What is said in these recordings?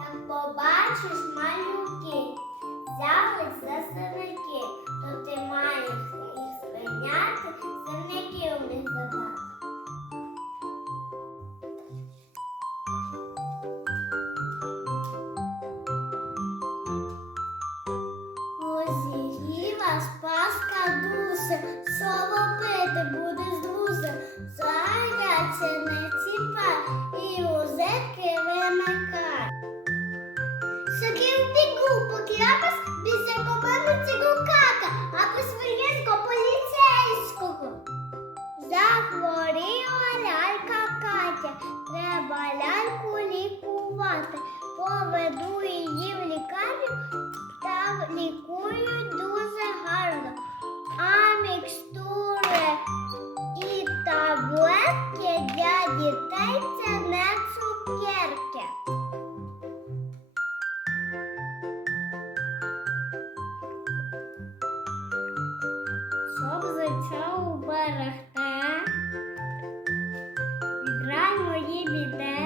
Як побачиш малюки, взялись за сирники, то ти маєш їх сприйняти, сирники у них забрати. Розігріла спаска дуси, соло пити буде з друзем, Заряться не бігу, поки поліцейського. Захворіла лялька Катя, треба ляльку лікувати. Поведу її лікарню та лікують дуже гарно. А і таблетки для дітей це не цукерки. Щоб зайця уберегти, відрань мої біде,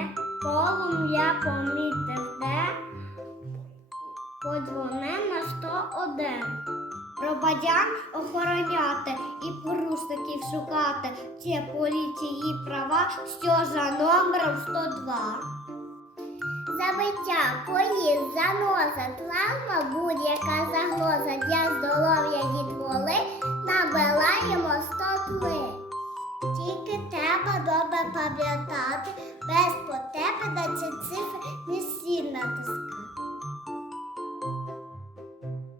полум'я помітив де, подзвони на 101. Громадян охороняти і порушників шукати. Це поліції права, що за номером 102. Забиття, поїзд, заноса, травма, будь-яка загроза для здоров'я треба добре пам'ятати,